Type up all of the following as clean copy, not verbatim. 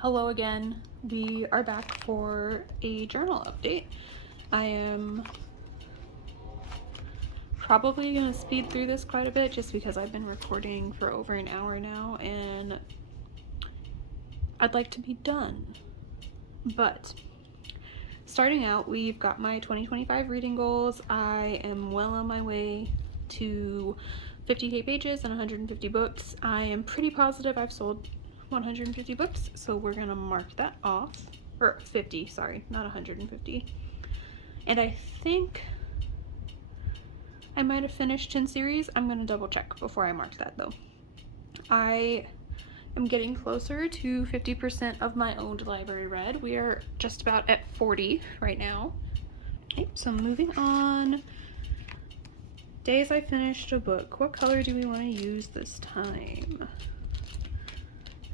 Hello again. We are back for a journal update. I am probably going to speed through this quite a bit just because I've been recording for over an hour now and I'd like to be done. But starting out, we've got my 2025 reading goals. I am well on my way to 50k pages and 150 books. I am pretty positive I've sold 150 books, so we're gonna mark that off. Or 50, sorry, not 150. And I think I might have finished 10 series. I'm gonna double check before I mark that though. I am getting closer to 50% of my owned library read. We are just about at 40 right now. Okay, so moving on. Days I finished a book. What color do we want to use this time?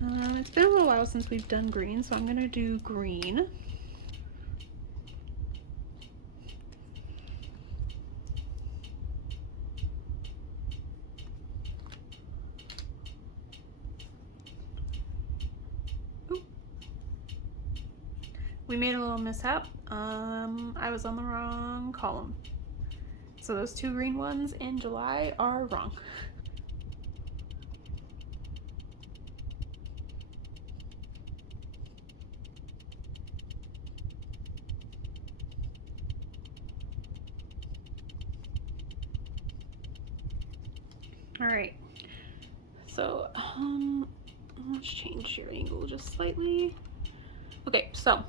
It's been a little while since we've done green, so I'm gonna do green. Ooh. We made a little mishap. I was on the wrong column. So those two green ones in July are wrong. All right, so let's change your angle just slightly. Okay, so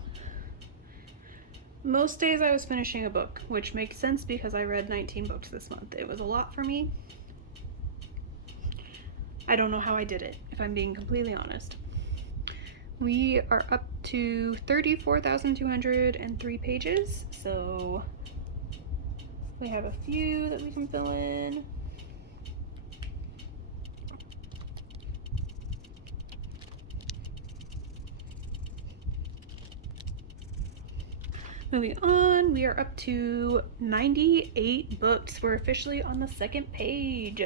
most days I was finishing a book, which makes sense because I read 19 books this month. It was a lot for me. I don't know how I did it, if I'm being completely honest. We are up to 34,203 pages, so we have a few that we can fill in. Moving on, we are up to 98 books. We're officially on the second page.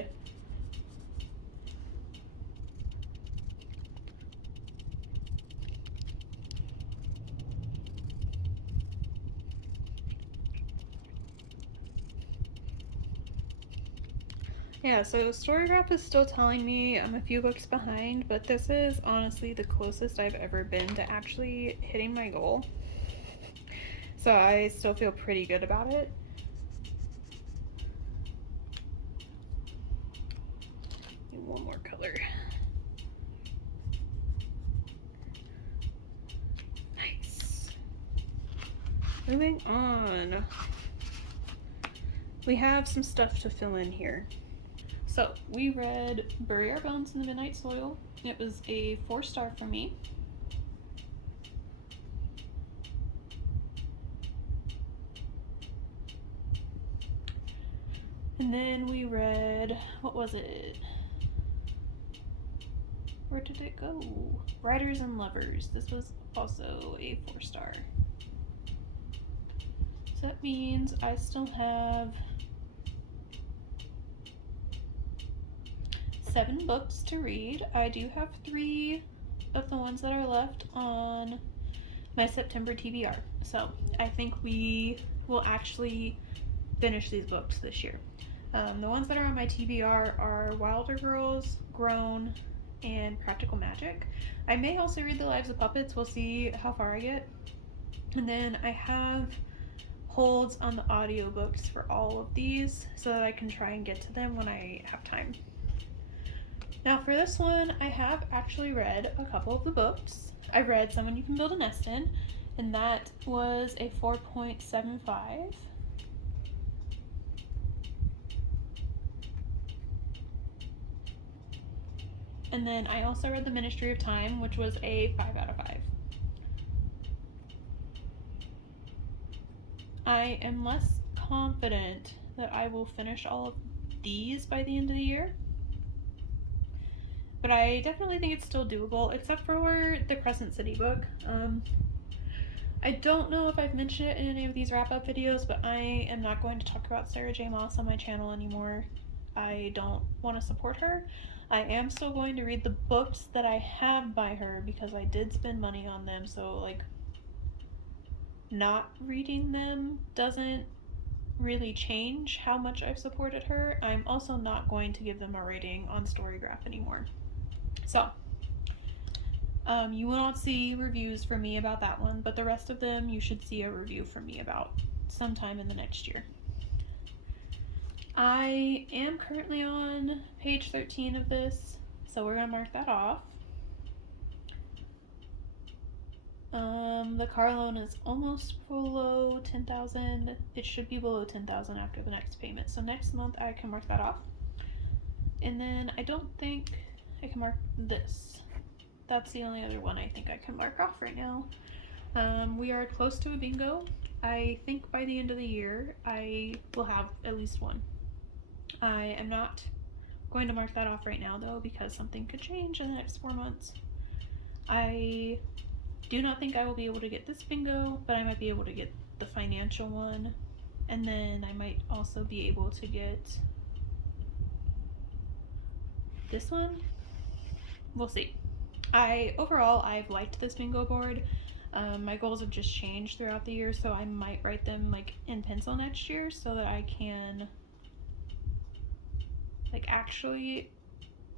Yeah, so Storygraph is still telling me I'm a few books behind, but this is honestly the closest I've ever been to actually hitting my goal. So I still feel pretty good about it. One more color. Nice. Moving on. We have some stuff to fill in here. So we read Bury Our Bones in the Midnight Soil. It was a 4-star for me. And then we read, what was it? Where did it go? Writers and Lovers. This was also a 4-star. So that means I still have 7 books to read. I do have 3 of the ones that are left on my September TBR. So I think we will actually finish these books this year. The ones that are on my TBR are Wilder Girls, Grown, and Practical Magic. I may also read The Lives of Puppets. We'll see how far I get. And then I have holds on the audiobooks for all of these so that I can try and get to them when I have time. Now for this one, I have actually read a couple of the books. I read Someone You Can Build a Nest In, and that was a 4.75. And then I also read The Ministry of Time, which was a 5 out of 5. I am less confident that I will finish all of these by the end of the year. But I definitely think it's still doable, except for the Crescent City book. I don't know if I've mentioned it in any of these wrap-up videos, but I am not going to talk about Sarah J. Maas on my channel anymore. I don't want to support her. I am still going to read the books that I have by her because I did spend money on them, so like not reading them doesn't really change how much I've supported her. I'm also not going to give them a rating on Storygraph anymore. So, you will not see reviews from me about that one, but the rest of them you should see a review from me about sometime in the next year. I am currently on page 13 of this, so we're going to mark that off. The car loan is almost below 10,000. It should be below 10,000 after the next payment. So next month I can mark that off. And then I don't think I can mark this. That's the only other one I think I can mark off right now. We are close to a bingo. I think by the end of the year I will have at least one. I am not going to mark that off right now though because something could change in the next 4 months. I do not think I will be able to get this bingo, but I might be able to get the financial one, and then I might also be able to get this one. We'll see. Overall I've liked this bingo board. My goals have just changed throughout the year, so I might write them like in pencil next year so that I can like actually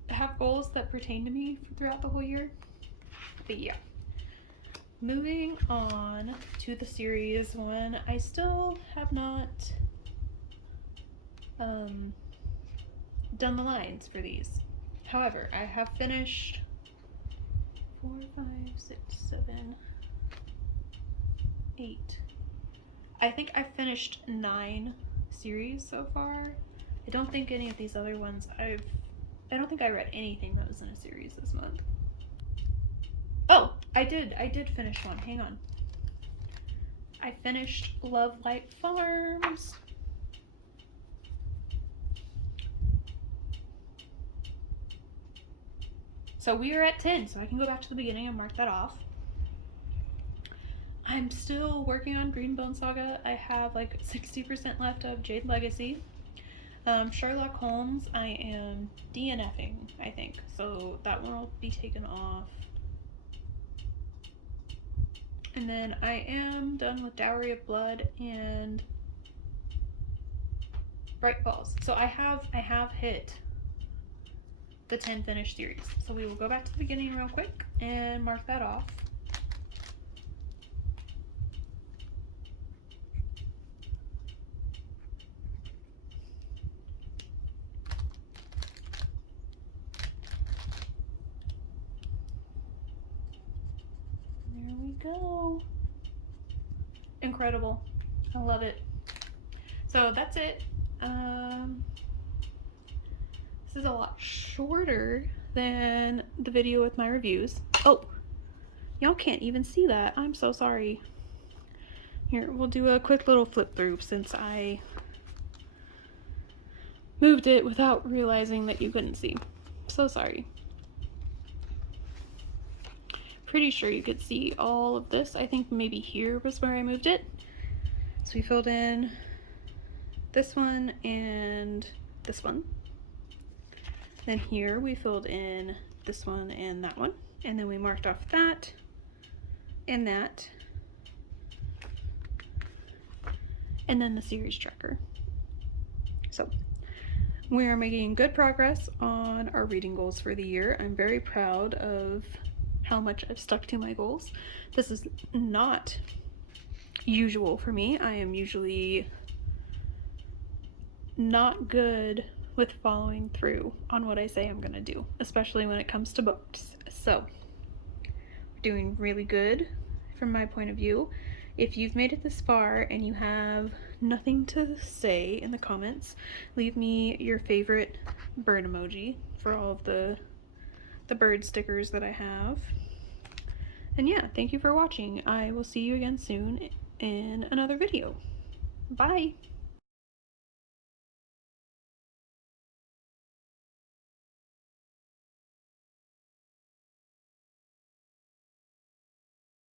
have goals that pertain to me throughout the whole year. But yeah. Moving on to the series one, I still have not done the lines for these. However, I have finished 4, 5, 6, 7, 8. I think I finished 9 series so far. I don't think any of these other ones I don't think I read anything that was in a series this month. Oh, I did finish one. Hang on. I finished Love Light Farms. So we are at 10, so I can go back to the beginning and mark that off. I'm still working on Greenbone Saga. I have like 60% left of Jade Legacy. Sherlock Holmes, I am DNFing, I think. So that one will be taken off. And then I am done with Dowry of Blood and Bright Falls. So I have hit the 10 finished series. So we will go back to the beginning real quick and mark that off. There we go. Incredible. I love it. So that's it. This is a lot shorter than the video with my reviews. Oh, y'all can't even see that. I'm so sorry. Here, we'll do a quick little flip through since I moved it without realizing that you couldn't see. So sorry. Pretty sure you could see all of this. I think maybe here was where I moved it. So we filled in this one and this one. Then here we filled in this one and that one. And then we marked off that and that. And then the series tracker. So we are making good progress on our reading goals for the year. I'm very proud of how much I've stuck to my goals. This is not usual for me. I am usually not good with following through on what I say I'm gonna do, especially when it comes to books. So we're doing really good from my point of view. If you've made it this far and you have nothing to say in the comments, leave me your favorite bird emoji for all of the bird stickers that I have. And yeah, thank you for watching. I will see you again soon in another video. Bye!